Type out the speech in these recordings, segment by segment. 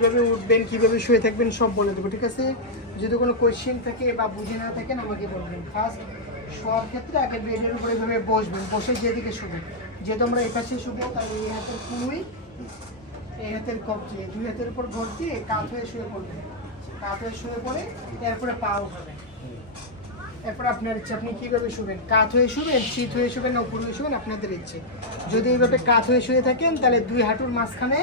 কিভাবে উঠবেন, কিভাবে শুয়ে থাকবেন সব বলে দেবো, ঠিক আছে? যদি কোনো কোয়েশ্চেন থাকে বা বুঝে না থাকেন আমাকে বলবেন। ফার্স্ট শোয়ার ক্ষেত্রে আগে বেডের উপরে এভাবে বসবেন, বসে যেদিকে শুবেন। যেহেতু আমরা এই পাশে শুবো তাই এই হাতের কুই, এই হাতের কবজি, দুই হাতের উপর ভর দিয়ে কাত হয়ে শুয়ে পড়বেন। কাত হয়ে শুয়ে পড়ে এরপরে পা উঠাবেন। এরপর আপনার ইচ্ছে, আপনি কীভাবে শুবেন, কাত হয়ে শুবেন, চিত হয়ে শুবেন না উপর হয়ে শুবেন, আপনাদের ইচ্ছে। যদি এইভাবে কাত হয়ে শুয়ে থাকেন তাহলে দুই হাঁটুর মাঝখানে,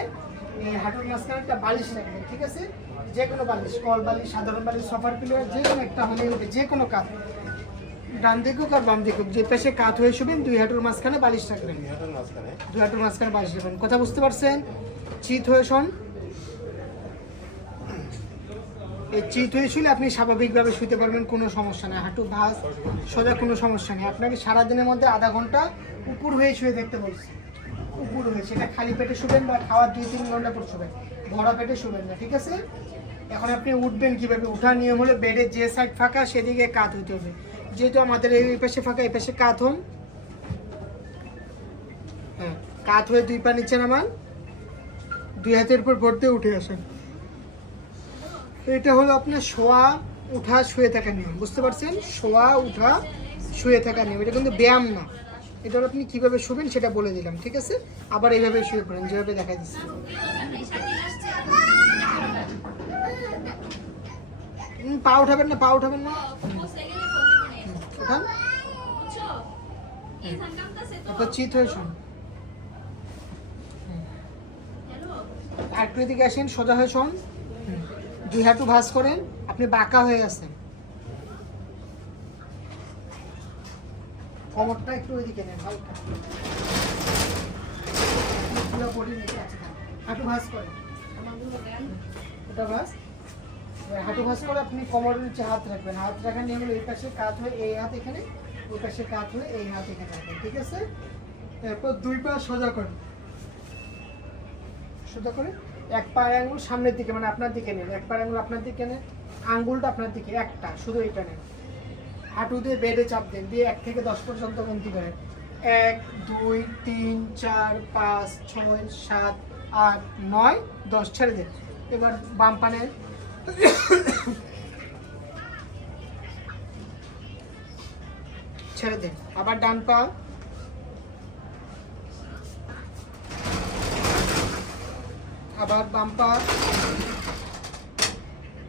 এই হাঁটুর মাঝখানে একটা বালিশ রাখবেন, ঠিক আছে? যে কোনো বালিশ, কল বালিশ, সাধারণ বালিশ, সফার পিলো, যে কোনো একটা হলে হবে, যে কোনো কাত, ডান দিক হোক আর বাম দিক হোক, যে পাশে কাত হয়ে শুবেন দুই হাঁটুর মাঝখানে বালিশ রাখবেন। দুই হাঁটুর মাঝখানে বালিশ রাখবেন। কথা বুঝতে পারছেন? চিত হয়ে শোন। এই চিত হয়ে শুলে আপনি স্বাভাবিকভাবে শুতে পারবেন, কোনো সমস্যা নেই। হাঁটু ভাঁজ সোজা, কোনো সমস্যা নেই। আপনাকে সারাদিনের মধ্যে আধা ঘন্টা উপর হয়ে শুয়ে দেখতে বলছি। উপর হয়ে, সেটা খালি পেটে শুবেন বা খাওয়ার 2-3 ঘন্টা পর শুবেন, ভরা পেটে শুবেন না, ঠিক আছে? এখন আপনি উঠবেন কীভাবে? উঠার নিয়ম হলে বেডের যে সাইড ফাঁকা সেদিকে কাত হতে হবে। যেহেতু আমাদের এই পাশে ফাঁকা, এই পাশে কাত হন। হ্যাঁ, কাত হয়ে দুই পা নিচে নামান, দুই হাতের উপর ভর দিয়ে উঠে আসেন। এটা হলো আপনার শোয়া উঠা শুয়ে থাকার নিয়ম, বুঝতে পারছেন? শোয়া উঠা শুয়ে থাকার নিয়ম, এটা কিন্তু ব্যায়াম না। এটা হলো আপনি কীভাবে শুবেন সেটা বলে দিলাম, ঠিক আছে? আবার এইভাবে শুয়ে পড়েন যেভাবে দেখা দিচ্ছে। পা উঠাবেন না, পা উঠাবেন না, উঠান। তারপর চিত হয়ে শুন। আর একটু এদিকে আসেন, সোজা হয়ে শোন। দুই হাঁটু ভাঁজ করেন, আপনি বাঁকা হয়ে আছেন, কোমরটা একটু ওইদিকে নেন হালকা, পুরো বডি নিচে আছে। হাঁটু ভাঁজ করেন, ওটা ভাঁজ। হাঁটু ভাঁজ করে আপনি কোমরের নিচে হাত রাখবেন। হাত রাখার নিয়ম হলো এই পাশে কাত হয়ে এই হাত এখানে, ওই পাশে কাত হয়ে এই হাত এখানে রাখবেন, ঠিক আছে? এরপর দুই পা সোজা করেন, সোজা করে এক পায়ের আঙুল সামনের দিকে, মানে আপনার দিকে নেন। এক পায়ের আঙুল আপনার দিকে নেন, আঙ্গুলটা আপনার দিকে, একটা শুধু এটা নেন। হাঁটু দিয়ে বেডে চাপ দেন, দিয়ে 1 থেকে 10 পর্যন্ত গণতি করেন। 1, 2, 3, 4, 5, 6, 7, 8, 9, 10, ছেড়ে দেন। এবার বাম পা নেন, ছেড়ে দেন। আবার ডান পা, আবার বাম পা।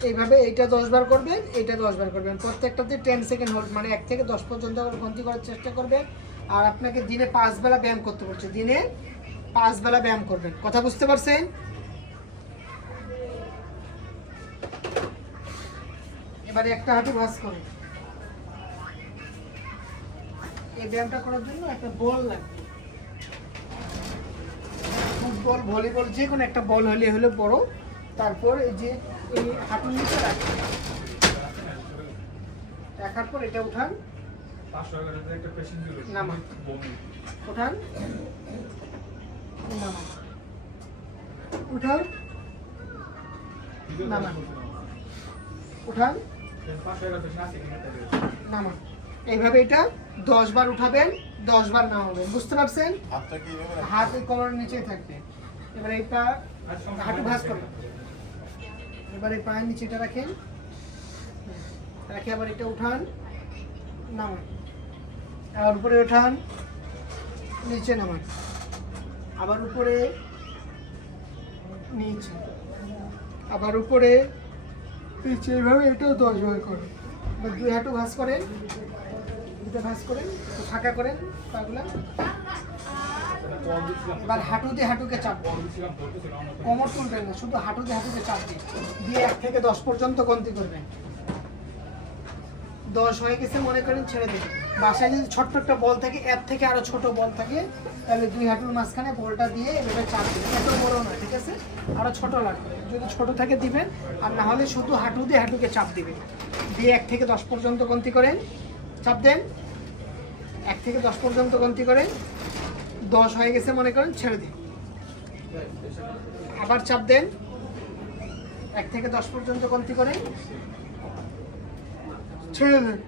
এইভাবে এইটা 10 বার করবেন, এইটা 10 বার করবেন। প্রত্যেকটাতে 10 সেকেন্ড হোল্ড, মানে 1 থেকে 10 পর্যন্ত গণতি করার চেষ্টা করবেন। আর আপনাকে দিনে 5 বেলা ব্যায়াম করতে বলছে, দিনে 5 বেলা ব্যায়াম করবেন। কথা বুঝতে পারছেন? এবারে একটা হাঁটু ভাঁজ করুন। এই ব্যায়ামটা করার জন্য একটা বল লাগবে, ফুটবল, ভলিবল, যে কোনো একটা বল হলে হলো বড়। তারপর এই যে এই হাঁটুর নিচে রাখবেন, রাখার পর এটা উঠান, নামান, উঠান, নামান, উঠান, নামান, উঠান, নামান। এইভাবে এটা 10 বার উঠাবেন, 10 বার নামাবেন, বুঝতে পারছেন? হাত এই কোমরের নিচেই থাকবে। এবার এই পা, হাঁটু ভাঁজ করবেন। এবার এই পায়ের নিচে এটা রাখেন, রাখে আবার এটা উঠান, নামান, আবার উপরে উঠান, নিচে নামান, আবার উপরে, নিচে, আবার উপরে, নিচে। এইভাবে এটাও 10 বার করেন। এবার দুই হাঁটু ভাঁজ করেন, দুটো ভাঁজ করেন, ফাঁকা করেন পাগুলা। এবার হাঁটু দিয়ে হাঁটুকে চাপ দেন, কোমর তুলবেন না, শুধু হাঁটু দিয়ে হাঁটুকে চাপ দিন, দিয়ে 1 থেকে 10 পর্যন্ত গণতি করবেন। 10 হয়ে গেছে মনে করেন, ছেড়ে দেবেন। বাসায় যদি ছোট্ট একটা বল থাকে, এর থেকে আরো ছোট বল থাকে, তাহলে দুই হাঁটুর মাঝখানে বলটা দিয়ে এভাবে চাপ দিবেন। এত বড় না, ঠিক আছে? আরো ছোট লাগবে, যদি ছোট থাকে দিবেন, আর না হলে শুধু হাঁটু দিয়ে হাঁটুকে চাপ দিবেন। দিয়ে 1 থেকে 10 পর্যন্ত গণতি করেন, চাপ দেন, 1 থেকে 10 পর্যন্ত গণতি করেন। 10 হয়ে গেছে মনে করেন, ছেড়ে দিন, আবার চাপ দেন, 1 থেকে 10 পর্যন্ত গণতি করেন, ছেড়ে দেন।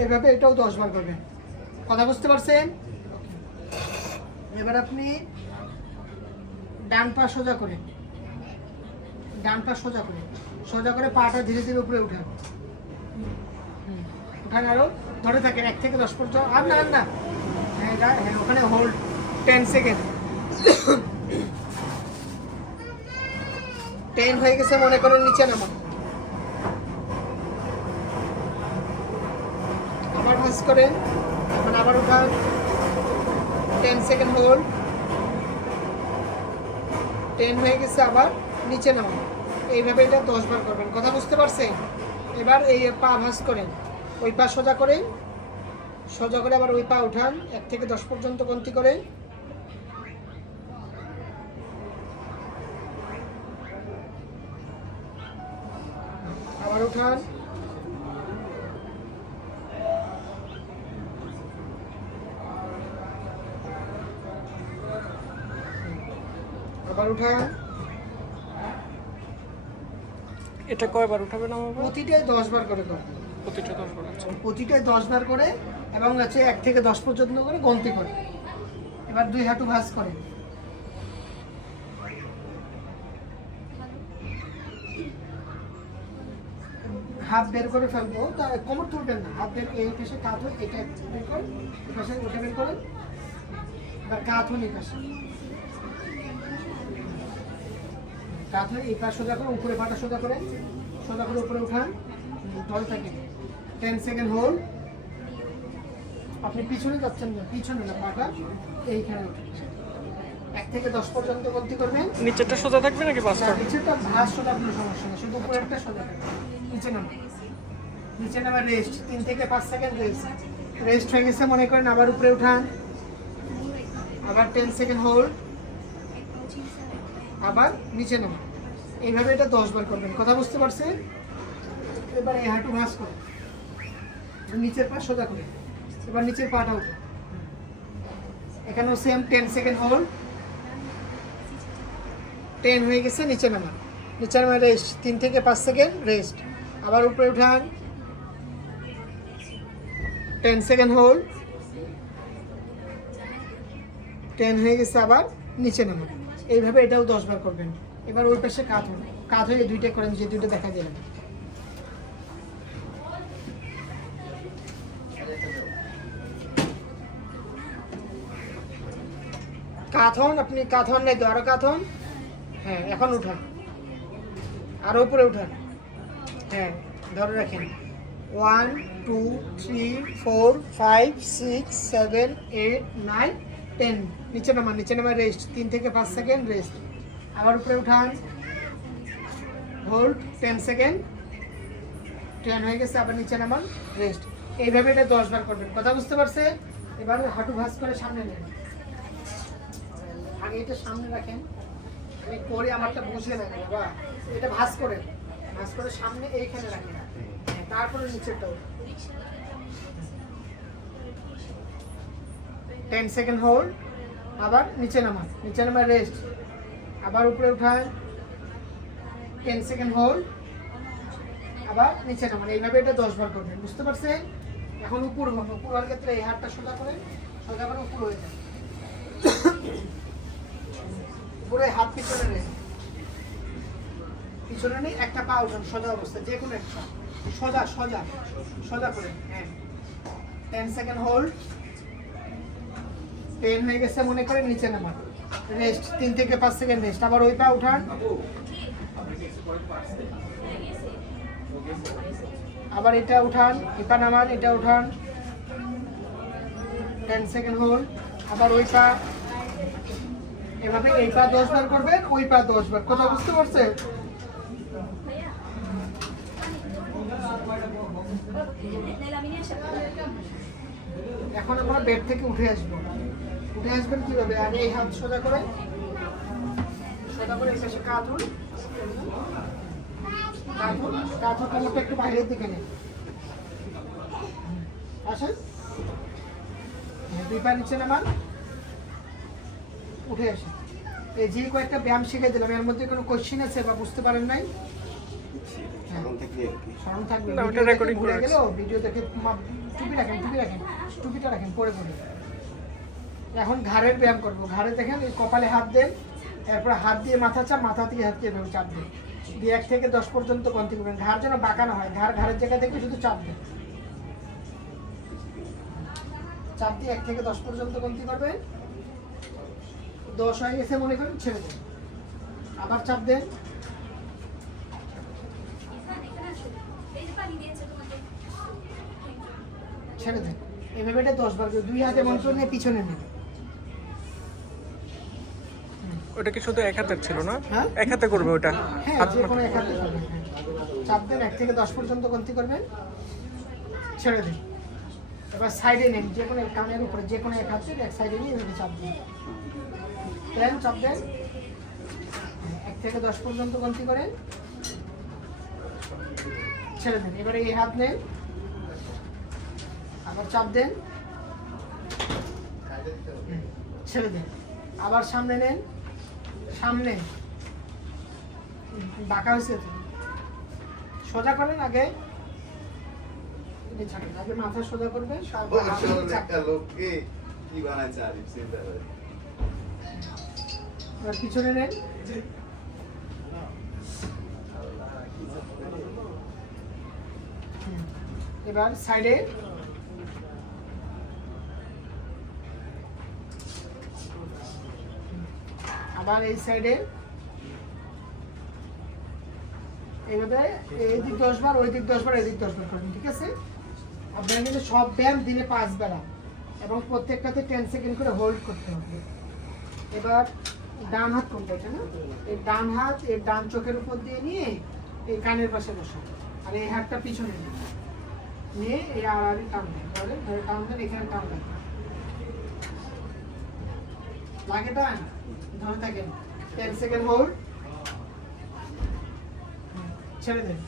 এইভাবে এটাও 10 বার করবেন। কথা বুঝতে পারছেন? এবার আপনি ডান পা সোজা করেন, ডান পা সোজা করে পাটা ধীরে ধীরে উপরে উঠান। উঠান আরো, ধরে থাকেন 1 থেকে 10 পর্যন্ত। আর না হ্যাঁ ওখানে হোল্ড 10 সেকেন্ড। 10 হয়ে গেছে মনে করেন, নিচে নামান। আবার ভাঁজ করেন, এখন আবার উঠান, 10 সেকেন্ড হোল্ড। 10 হয়ে গেছে, আবার নিচে নামান। এইভাবে এটা 10 বার করবেন। কথা বুঝতে পারছেন? এবার এই পা ভাঁজ করেন, ওই পা সোজা করে আবার ওই পা উঠান, 1 থেকে 10 পর্যন্ত গণতি করে। আবার উঠান, আবার উঠান। এটা কয়বার উঠাবেন আমার? প্রতিটাই 10 বার করে করবেন। প্রতিটা 10 বার? আচ্ছা, প্রতিটাই 10 বার করে, এবং হচ্ছে 1 থেকে 10 পর্যন্ত করে গণতি করে। এবার 2 হাঁটু ভাঁজ করেন, হাত বের করে ফেলবো, কোমর তুলবেন না, হাত বের, এই পাশে কাঁধ হয়, এটা বের করেন, এই পাশে ওটা বের করেন, এবার কাঁধ হন এই পাশে, কাঁধ হয় এই পাশ সোজা করে, উপরে পাটা সোজা করে উপরে উঠান, ধরে থাকেন, 10 সেকেন্ড হোল্ড। আপনি পিছনে যাচ্ছেন না, পিছনে না, পাটা এইখানে উঠে 1 থেকে 10 পর্যন্ত গণতি করবেন। নিচেরটা সোজা থাকবে নাকি পাঁচটা? নিচেরটা ভাঁজ সোজা, কোনো সমস্যা নেই, শুধু উপরেরটা সোজা থাকবে। নিচে নামা রেস্ট, 3 থেকে 5 সেকেন্ড রেস্ট হয়ে গেছে মনে করেন, আবার উপরে উঠান, আবার 10 সেকেন্ড হোল্ড, আবার নিচে নামা। এইভাবে এটা 10 বার করবেন। কথা বুঝতে পারছেন? এবার এই হাঁটু ভাঁজ করে নিচের পা সোজা করে, এবার নিচের পাটা উঠে, এখানেও সেম 10 সেকেন্ড হোল্ড। 10 হয়ে গেছে, নিচে নামা রেস্ট, 3 থেকে 5 সেকেন্ড রেস্ট, আবার উপরে উঠান, 10 সেকেন্ড হোল্ড। 10 হয়ে গেছে, আবার নিচে নামান। এইভাবে এটাও 10 বার করবেন। এবার ওই পাশে কাঁধ হয়ে দুইটা করেন, যে দুইটা দেখা দিলেন। আপনি কাঁধ হন নাই তো, আরো কাঁধ হন। হ্যাঁ, এখন উঠান, আরো উপরে উঠান। হ্যাঁ, ধরে রাখেন, 1 2 3 4 5 6 7 8 9 10। নিচে নামা রেস্ট, 3 থেকে 5 সেকেন্ড রেস্ট, আবার উপরে উঠান, হোল্ড 10 সেকেন্ড। 10 হয়ে গেছে, আবার নিচে নামান, রেস্ট। এইভাবে এটা 10 বার করবেন। কথা বুঝতে পারছে? এবার হাঁটু ভাঁজ করে সামনে নেন, আগে এটা সামনে রাখেন, আমি করে আমারটা বুঝে নেন বাবা। এটা ভাঁজ করে সামনে এইখানে রাখেন, তারপরে নিচেরটা 10 সেকেন্ড হোল্ড, আবার নিচে নামা রেস্ট, আবার উপরে উঠান, 10 সেকেন্ড হোল্ড, আবার নিচে নামান। এইভাবে এটা 10 বার করবেন। বুঝতে পারছেন? এখন উপর হওয়ার ক্ষেত্রে এই হাতটা সোজা করে উপর হয়ে যায়, পুরো হাত পিছনে নেই, একটা পা উঠান সোজা অবস্থা, যে কোনো একটা সোজা করে। হ্যাঁ, 10 সেকেন্ড হোল্ড। 10 হয়ে গেছে মনে করেন, নিচে নামান, রেস্ট, 3 থেকে 5 সেকেন্ড রেস্ট, আবার ওই পা উঠান, আবার এটা উঠান, এটা নামান, এটা উঠান, 10 সেকেন্ড হোল্ড, আবার ওই পা। এভাবে এই পা 10 বার করবেন, ওই পা 10 বার। কথা বুঝতে পারছেন? এখন আমরা বেড থেকে উঠে আসবেন কিভাবে? আগে এই হাত সোজা করে এই পাশে কাঁধুন, কোমরটা একটু বাইরের দিকে নেন, আসেন, 2 পা নিচে নামান, উঠে আসেন। এই যে কয়েকটা ব্যায়াম শিখে দিলাম, এর মধ্যে কোনো কোশ্চেন আছে বা বুঝতে পারেন নাই? স্মরণ থাকবে, ভিডিও দেখে টুপিটা রাখেন পরে। এখন ঘাড়ের ব্যায়াম করবো। ঘাড়ে দেখেন, এই কপালে হাত দেন, এরপর হাত দিয়ে মাথা চাপ, মাথা থেকে হাত দিয়ে এভাবে চাপ দেন, দিয়ে 1 থেকে 10 পর্যন্ত গন্তি করবেন। ঘাড় যেন বাঁকা না হয়, ঘাড়ের জায়গা থেকে শুধু চাপ দেন, চাপ দিয়ে 1 থেকে 10 পর্যন্ত গন্তি করবেন। 10 হয়ে গেছে মনে করেন, ছেড়ে দেন, আবার চাপ দেন, ছেড়ে দেন। এভাবে এটা 10 বার করে 2 হাতে মন্ত্র নিয়ে পিছনে নেবেন। ওটা কি শুধু এক হাতের ছিল না? হ্যাঁ? এক হাতে করবে ওটা? হ্যাঁ, হাত যে কোনো এক হাতে করবেন। হ্যাঁ। চাপ দেন, 1 থেকে 10 পর্যন্ত গন্তি করবেন, ছেড়ে দিন। এবার সাইডে নেন, যে কোনো কানের উপরে যে কোনো এক হাতে এক সাইডে নিয়ে এভাবে চাপ দিন, দেন, চাপ দেন, 1 থেকে 10 পর্যন্ত গন্তি করেন, ছেড়ে দেন। এবারে এই হাত নেন, আবার চাপ দেন, ছেড়ে দেন, আবার সামনে নেন, সামনে বাঁকা হয়েছে তো, সোজা করেন, আগে ছাড়েন, আগে মাথা সোজা করবে, একটা লোককে কি বানাইছে আরিফ চিন্তা করে। এবার পিছনে নেন, এবার সাইডে, আবার এই সাইডে, এইভাবে এই দিক 10 বার, ওই দিক 10 বার, এই দিক 10 বার করবেন, ঠিক আছে? আপনারা কিন্তু সব ব্যায়াম দিনে 5 বেলা এবং প্রত্যেকটাতে 10 সেকেন্ড করে হোল্ড করতে হবে। এবার ডান হাত কোনটা, এটা না? এই ডান হাত এর ডান চোখের উপর দিয়ে নিয়ে এই কানের পাশে বসান, আর এই হাতটা পিছনে নিন, নিয়ে এই আড়াআড়ি টান দেন, ধরে টান দেন, এখানে টান দেন, লাগে টান, ধরে থাকেন, 10 সেকেন্ড হোল্ড, ছেড়ে দেন,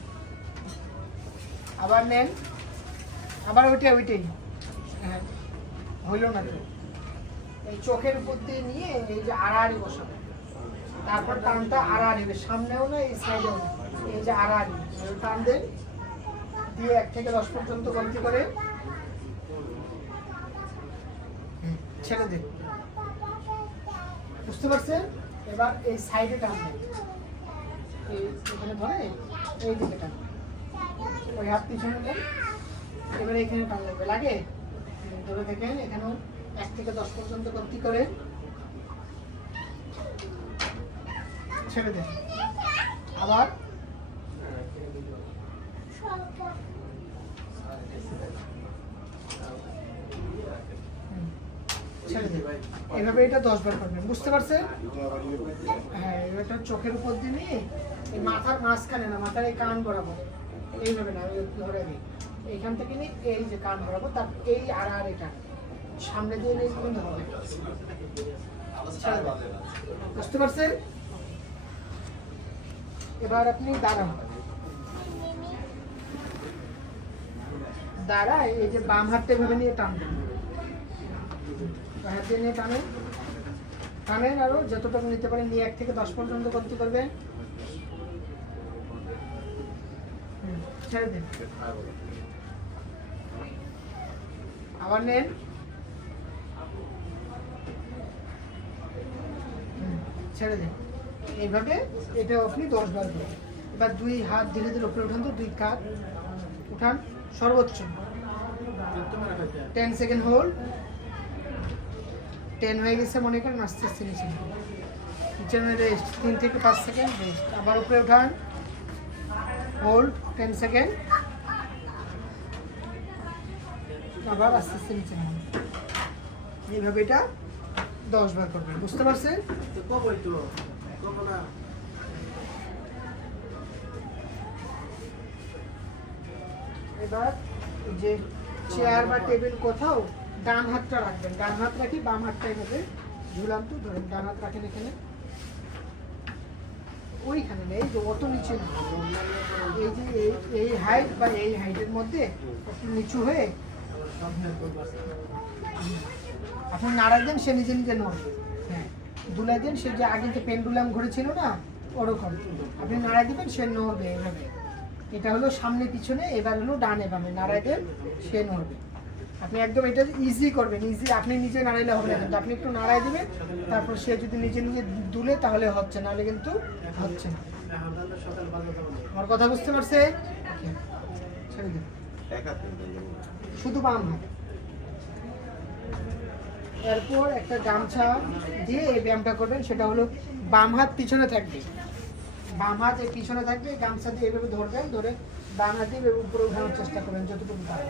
আবার নেন, আবার ওইটাই, হ্যাঁ হইল না তো, এই চোখের উপর দিয়ে নিয়ে এই যে আড়াআড়ি বসাবেন, তারপর টানটা আড়াআড়ি, সামনেও না এই সাইডেও না, এই যে আড়াআড়ি টান দেন, দিয়ে 1 থেকে 10 পর্যন্ত গন্তি করে ছেড়ে দেন, বুঝতে পারছেন? এবার এই সাইডে টান দেন, এই এখানে ধরে এই দিকে টান, ওই হাত পিছনে দেন, এবারে এখানে টান লাগবে, লাগে ধরে দেখেন, এখানেও 1 থেকে 10 পর্যন্ত গন্তি করে ছেড়ে দেন, আবার ছেড়ে দেন। এইভাবে এটা 10 বার করবেন, বুঝতে পারছেন? হ্যাঁ, এটা চোখের উপর দিয়ে নিয়ে এই মাথার মাঝখানে না, মাথার এই কান বরাবর, এইভাবে না, ধরে দিই এইখান থেকে নিয়ে এই যে কান বরাবর, তার এই আড়াআড়িটা সামনে দিয়ে নিয়ে কিন্তু হবে, বুঝতে পারছেন? এবার আপনি দাঁড়ান, দাঁড়ায় এই যে বাম হাতটা এভাবে নিয়ে টানবেন, হাত দিয়ে নিয়ে টানেন, টানেন, আরো যতটুকু নিতে পারেন নিয়ে 1 থেকে 10 পর্যন্ত গন্তি করবেন, ছেড়ে দেন, আবার নেন, ছেড়ে দেন। এইভাবে এটা আপনি 10 বার করবেন। এবার 2 হাত ধীরে ধীরে উপরে উঠান, তো 2 কাঁধ উঠান, সর্বোচ্চ 10 সেকেন্ড হোল্ড, 10 হয়ে গেছে মনে করেন, আস্তে আস্তে নিচে পিছনে রেস্ট, 3 থেকে 5 সেকেন্ড রেস্ট, আবার উপরে উঠান, হোল্ড 10 সেকেন্ড, আবার আস্তে আস্তে নিচে নামান। এইভাবে এটা 10 বার করবেন, বুঝতে পারছেন? এবার যে চেয়ার বা টেবিল কোথাও ডান হাতটা রাখবেন, ডান হাত রাখি, বাম হাতটা এভাবে ঝুলান, তো ধরেন ডান হাত রাখেন এখানে, ওইখানে নেই যে অত নিচে না, এই যে এই হাইট বা এই হাইটের মধ্যে একটু নিচু হয়ে আপনি নাড়া দেন, সে নিজে নিজে নড়বে, হ্যাঁ দুলাই দেন, সে যে আগে যে পেন্ডুলাম ঘুরেছিল না ওরকম আপনি নাড়া দিবেন, সে নড়বে এইভাবে। এটা হলো সামনে পিছনে, এবার হলো ডানে বামে নাড়াই দেন, সে নড়বে, আপনি একদম এটা ইজি করবেন, ইজি। আপনি নিজে নাড়াইলে হবে না, কিন্তু আপনি একটু নাড়াই দিবেন, তারপর সে যদি নিজে নিজে দুলে তাহলে হচ্ছে, নাহলে কিন্তু হচ্ছে না। আমার কথা বুঝতে পারছে? ছেড়ে দিন, এক হাতে শুধু বাম হাত। এরপর একটা গামছা দিয়ে এই ব্যায়ামটা করবেন, সেটা হলো বাম হাত পিছনে থাকবে, বাম হাত এই পিছনে থাকবে, গামছা দিয়ে এভাবে ধরবেন, ধরে ডান হাত দিয়ে এভাবে উপরে উঠানোর চেষ্টা করবেন যতটুকু পারেন।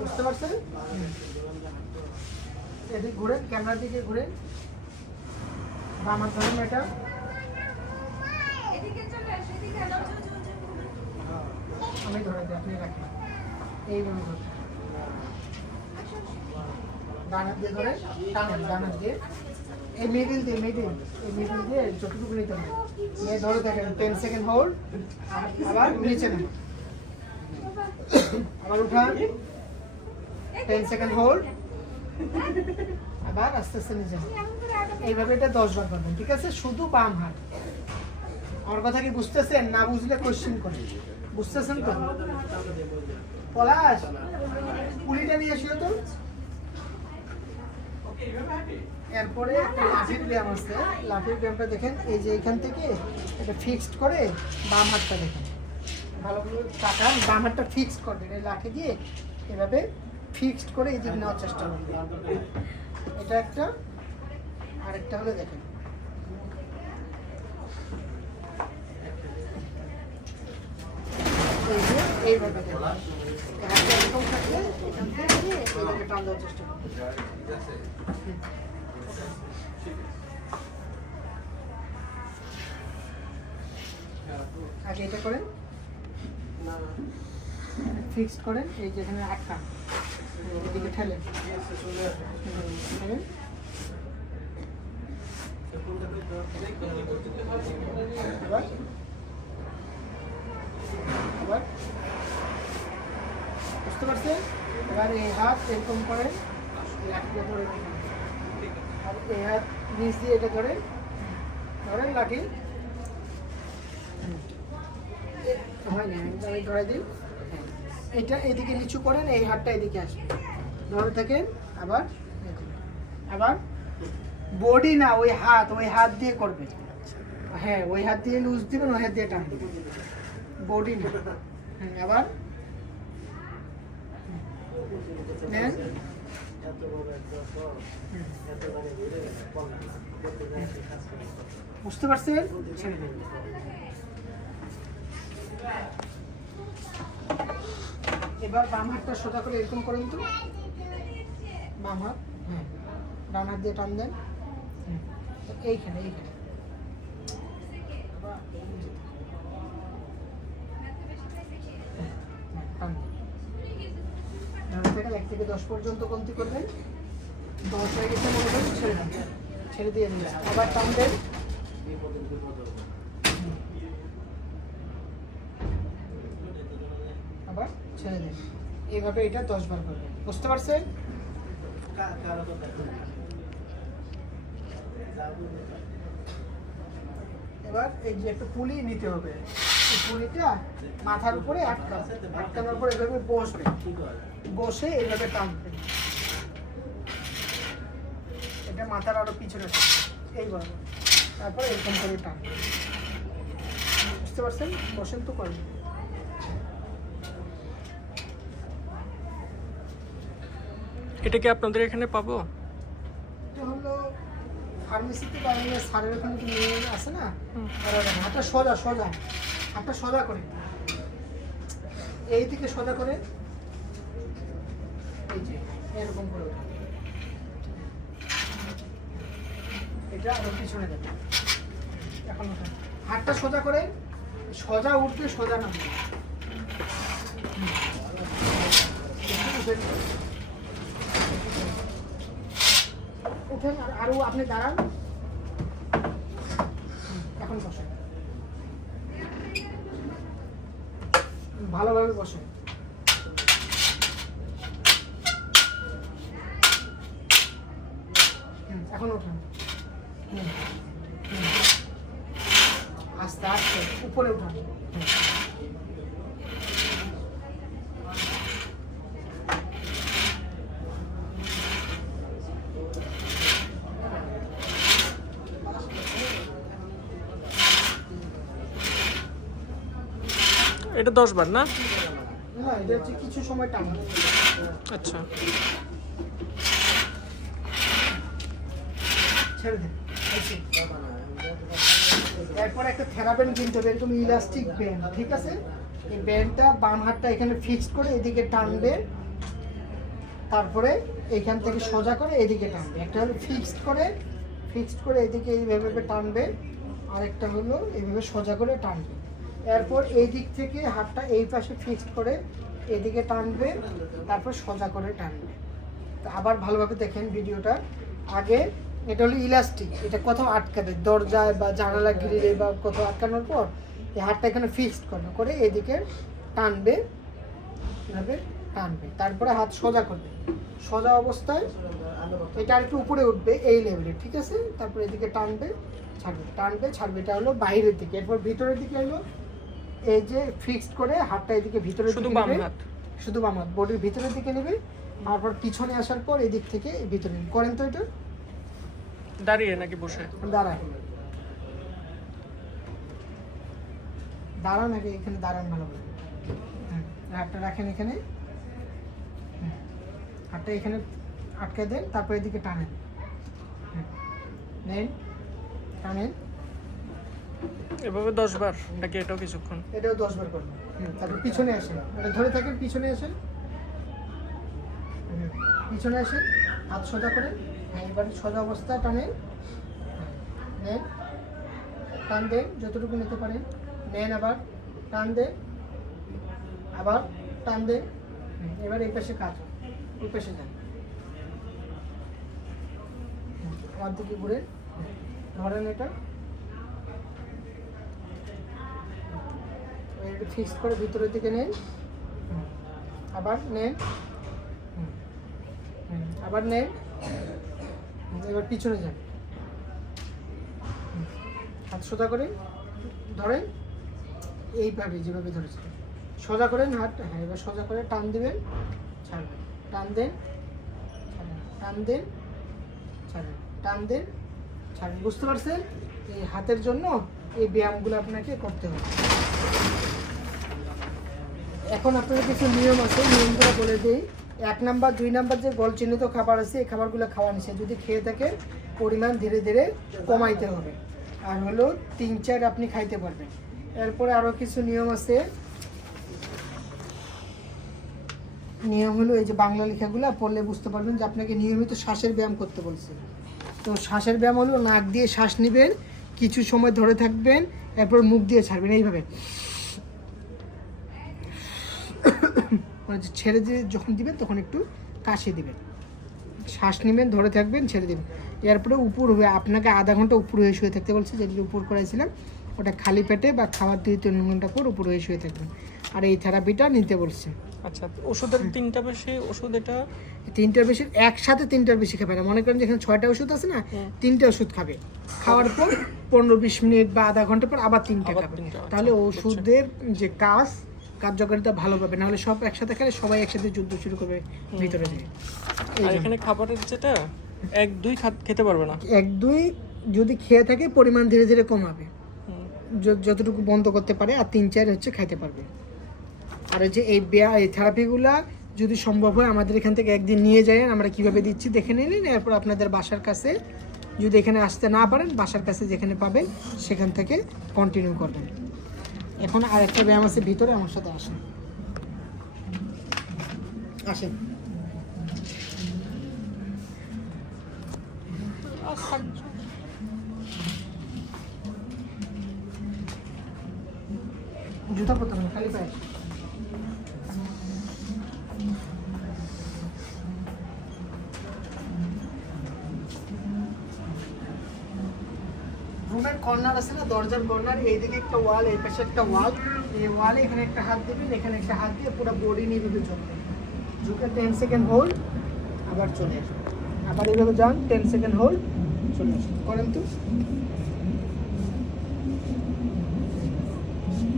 বুঝতে পারছেন? এদিকে ঘুরেন, ক্যামেরার দিকে ঘুরেন, বাম হাত ধরেন এটা, আমি ধরে দিই, আপনি রাখেন, এইভাবে ধরেন, ডান হাত দিয়ে ধরে টানেন, ডান হাত দিয়ে এই মিডিল দিয়ে, এই মিডিল দিয়ে যতটুকু নিতে হবে নিয়ে ধরে থাকেন 10 সেকেন্ড হোল্ড, আবার নিচে নেন, আবার উঠান 10 সেকেন্ড হোল্ড, আবার আস্তে আস্তে নিচে নেন। এইভাবে এটা 10 বার করবেন, ঠিক আছে? শুধু বাম হাত। আমার কথা কি বুঝতেছেন? না বুঝলে কোশ্চেন করেন। বুঝতেছেন তো? পলাশ, পুলিটা নিয়ে এসো তো। এরপরে একটা লাঠির ব্যায়াম আছে, লাঠির ব্যায়ামটা দেখেন, এই যে এখান থেকে এটা ফিক্সড করে বাম হাতটা দেখেন, ভালো করে তাকান, বাম হাতটা ফিক্সড করবেন এই লাঠি দিয়ে, এভাবে ফিক্সড করে এই দিক নেওয়ার চেষ্টা করবেন। এটা একটা, আরেকটা হলে দেখেন, এই যে এইভাবে দেখেন, হাতটা এরকম থাকলে এখান থেকে নিয়ে এভাবে টান দেওয়ার চেষ্টা করবেন। আগে এটা করেন, ফিক্সড করেন, এই যেখানে আটকা এদিকে ঠেলেন, ঠেলেন, আবার আবার, বুঝতে পারছেন? এবার এই হাত এরকম করেন, লাঠিটা ধরে, আর এই হাত নিচ দিয়ে এটা ধরেন, ধরেন লাঠি, হয়নি, আমি ধরে দিই, এটা এদিকে নিচু করেন, এই হাতটা এদিকে আসবে, ধরে থাকেন, আবার আবার বডি না, ওই হাত দিয়ে করবেন, হ্যাঁ ওই হাত দিয়ে লুজ দিবেন, ওই হাত দিয়ে টান দিবেন, বডি না। হ্যাঁ, আবার নেন, বুঝতে পারছেন? ছেড়ে দিন। এবার বাম হাতটা সোজা করে এরকম করেন তো, বাম হাত, হ্যাঁ ডান হাত দিয়ে টান দেন, এইখানে এইখানে, টান দেন, 1 থেকে 10 পর্যন্ত গণতি করবেন, 10 হয়ে গেছে মনে করেন, ছেড়ে দেন, ছেড়ে দিয়ে দিন, আবার টান দেন, আবার ছেড়ে দেন, এইভাবে এটা 10 বার করবেন। বুঝতে পারছেন? এবার এই যে একটা পুলি নিতে হবে, এই পুলিটা মাথার উপরে আটকানোর পরে এভাবে বসবে, বসে এইভাবে টানবে, এটা মাথার আরো পিছনে এইভাবে, তারপর এরকম করে টানবে। বুঝতে পারছেন? বসেন তো করবেন। এটা কি আপনাদের এখানে পাবো? এটা হলো ফার্মেসিতে বা স্যারের ওখানে কি নিয়ে আসে না, আর হাতটা সোজা সোজা, হাতটা সোজা করে এই দিকে সোজা করে, এই যে এরকম করে ওঠা, এটা আরো পিছনে দেবে, এখন ওঠা, হাতটা সোজা করে, সোজা উঠবে, সোজা নামবে, উঠেন, আরো আপনি দাঁড়ান, এখন বসেন, ভালোভাবে বসেন, এখন উঠেন, আস্তে আস্তে উপরে উঠান, এটা 10 বার না? না, এটা হচ্ছে কিছু সময় টানবে। আচ্ছা, ছেড়ে দিন। এরপর একটা থেরাবেন্ড কিনতে হবে, এরকম ইলাস্টিক ব্যান্ড, ঠিক আছে? এই ব্যান্ডটা বাম হাতটা এখানে ফিক্সড করে এদিকে টানবে, তারপরে এইখান থেকে সোজা করে এদিকে টানবে। একটা হলো ফিক্সড করে এদিকে এইভাবে টানবে, আরেকটা হলো এইভাবে সোজা করে টানবে। এরপর এই দিক থেকে হাতটা এই পাশে ফিক্সড করে এদিকে টানবে, তারপর সোজা করে টানবে। তো আবার ভালোভাবে দেখেন ভিডিওটা। আগে এটা হলো ইলাস্টিক, এটা কোথাও আটকাবে, দরজায় বা জানালা গ্রিলে বা কোথাও আটকানোর পর এই হাতটা এখানে ফিক্সড করে এদিকে টানবে, এভাবে টানবে, তারপরে হাত সোজা করবে। সোজা অবস্থায় এটা আরেকটু উপরে উঠবে এই লেভেলে, ঠিক আছে? তারপরে এদিকে টানবে ছাড়বে, এটা হলো বাইরের দিকে। এরপর ভিতরের দিকে হলো এই যে ফিক্সড করে হাতটা এদিকে ভিতরের শুধু দিকে বাম নেবে, হাত। শুধু বাম হাত বডির ভিতরের দিকে নেবে, তারপর পিছনে আসার পর এদিক থেকে ভিতরে নেবে। করেন তো এটা, দাঁড়িয়ে নাকি বসে? দাঁড়ান আগে, এখানে দাঁড়ান ভালোভাবে। হাতটা রাখেন এখানে, হাতটা এখানে আটকে দেন, তারপর এদিকে টানেন, নেন, টানেন। এভাবে 10 বার নাকি এটাও কিছুক্ষণ? এটাও 10 বার করবেন। তারপর পিছনে আসেন, মানে ধরে থাকেন, পিছনে আসেন, পিছনে আসেন, হাত সোজা করেন। এবার সোজা অবস্থা টানেন, নেন, টান দেন যতটুকু নিতে পারেন, নেন, আবার টান দেন, আবার টান দেন। এবার এই পাশে কাজ, ওই পাশে যান, আমার দিকে ঘুরে ধরেন, এটা ফিক্স করে ভিতরের দিকে নেন, আবার নেন, আবার নেন, এবার পিছনে যান, হাত সোজা করে ধরেন, এইভাবে যেভাবে ধরেছেন সোজা করেন হাত। হ্যাঁ, এবার সোজা করে টান দিবেন, ছাড়বেন, টান দেন, ছাড়বেন, টান দেন, ছাড়বেন, টান দেন, ছাড়বেন। বুঝতে পারছেন? এই হাতের জন্য এই ব্যায়ামগুলো আপনাকে করতে হবে। এখন আপনাদের কিছু নিয়ম আছে, নিয়মগুলো বলে দিই। 1 নাম্বার 2 নাম্বার যে গল চিহ্নিত খাবার আছে, এই খাবারগুলো খাওয়া নিষেধ। যদি খেয়ে থাকে পরিমাণ ধীরে ধীরে কমাইতে হবে। আর হলো 3-4 আপনি খাইতে পারবেন। এরপরে আরও কিছু নিয়ম আছে। নিয়ম হলো এই যে বাংলা লেখাগুলো পড়লে বুঝতে পারবেন যে আপনাকে নিয়মিত শ্বাসের ব্যায়াম করতে বলছে। তো শ্বাসের ব্যায়াম হলো নাক দিয়ে শ্বাস নেবেন, কিছু সময় ধরে থাকবেন, এরপর মুখ দিয়ে ছাড়বেন এইভাবে। ছেড়ে দিয়ে যখন দিবেন তখন একটু কাশি দিবেন, শ্বাস নেবেন, ধরে থাকবেন, ছেড়ে দেবেন। এরপরে উপর হয়ে আপনাকে আধা ঘন্টা উপর হয়ে শুয়ে থাকতে বলছে, যেটা উপর করাইছিলাম ওটা খালি পেটে বা খাওয়ার 2-3 ঘন্টা পর উপর হয়ে শুয়ে থাকবেন। আর এই থেরাপিটা নিতে বলছে। আচ্ছা, ওষুধের 3টা বেশি ওষুধ, এটা 3টার বেশি একসাথে 3টার বেশি খাবে না। মনে করেন যেখানে 6টা ওষুধ আছে না, 3টে ওষুধ খাবে, খাওয়ার পর 15-20 মিনিট বা আধা ঘন্টা পর আবার 3টা খাবে। তাহলে ওষুধের যে কার্যকারিতা ভালো পাবে। নাহলে সব একসাথে খেলে সবাই একসাথে যুদ্ধ শুরু করবে ভিতরে থেকে। আর এখানে খাবারের যেটা 1-2 খেতে পারবে না। 1-2 যদি খেয়ে থাকে পরিমাণ ধীরে ধীরে কমাবে, যতটুকু বন্ধ করতে পারে। আর 3-4 হচ্ছে খাইতে পারবে। আর যে এই থেরাপিগুলা যদি সম্ভব হয় আমাদের এখান থেকে একদিন নিয়ে যায়, আমরা কিভাবে দিচ্ছি দেখে নিলেন। এরপর আপনাদের বাসার কাছে যদি এখানে আসতে না পারেন, বাসার কাছে যেখানে পাবেন সেখান থেকে কন্টিনিউ করবেন। এখন আরেকটা ব্যায়াম আছে ভিতরে, আমার সাথে আসেন, আসেন। জুতা পরতে হবে, খালি পায়ে। রুমের কর্নার আছে না, দরজার কর্নার, এইদিকে একটা ওয়াল, এই পাশে একটা ওয়াল, এই ওয়ালে এখানে একটা হাত দিবেন, এখানে একটা হাত দিয়ে পুরো বডি নিয়ে এভাবে ঝুঁকবেন। ঝুঁকে 10 সেকেন্ড হোল্ড, আবার চলে আসুন, আবার এইভাবে যান, 10 সেকেন্ড হোল্ড, চলে আসুন। করেন তো।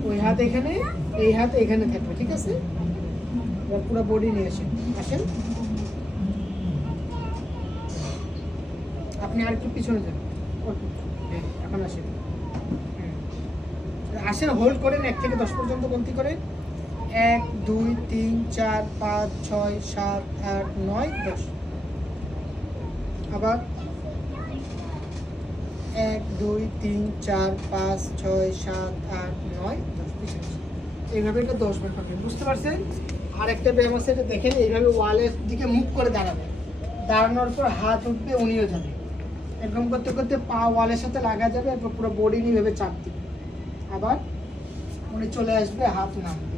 ওই হাত এখানে, এই হাত এখানে থাকবে, ঠিক আছে? এবার পুরো বডি নিয়ে আসেন, আসেন। আপনি আর একটু পিছনে যান, এখন আসেন। আসেন হোল্ড করেন 1 থেকে 10 পর্যন্ত গণতি করেন 1 2 3 4 5 6 7 8 9 10 আবার 1 2 3 4 5 6 7 8 9 10 এইভাবে এটা 10 বার করবেন বুঝতে পারছেন আর একটা ব্যায়াম আছে এটা দেখেন এইভাবে ওয়ালের দিকে মুখ করে দাঁড়াবেন দাঁড়ানোর পর হাত উঠবে উনিও যাবে এরকম করতে করতে পা ওয়ালের সাথে লাগা যাবে এরপর পুরো বডি নিয়ে এভাবে চাপ দিবে আবার উনি চলে আসবে হাত নামবে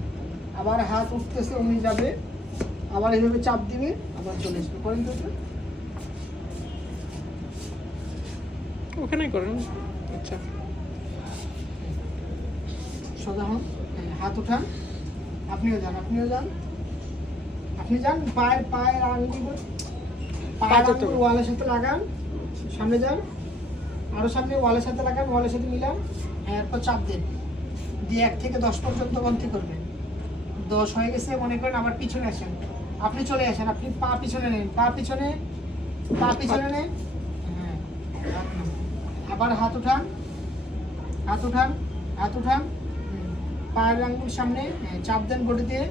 আবার হাত উঠতেছে উনি যাবে আবার এইভাবে চাপ দিবে আবার চলে আসবে করেন তো এটা? ওখানেই করেন। আচ্ছা সোজা হন হ্যাঁ, হাত উঠান আপনিও যান আপনি যান পায়ের আঙ্গুল ওয়ালের সাথে লাগান সামনে যান আরো সামনে ওয়ালের সাথে লাগান ওয়ালের সাথে মিলান হ্যাঁ এরপর চাপ দেন দিয়ে 1 থেকে 10 পর্যন্ত গণতি করবেন 10 হয়ে গেছে মনে করেন আবার পিছনে আসেন আপনি চলে আসেন আপনি পা পিছনে নেন পা পিছনে নেন হ্যাঁ আবার হাত উঠান পায়ের আঙ্গুল সামনে হ্যাঁ, চাপ দেন বডি দিয়ে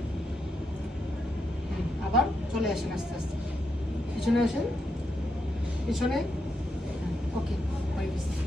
আবার চলে আসেন আস্তে আস্তে পিছনে আসেন পিছনে ওকে হয়ে গেছে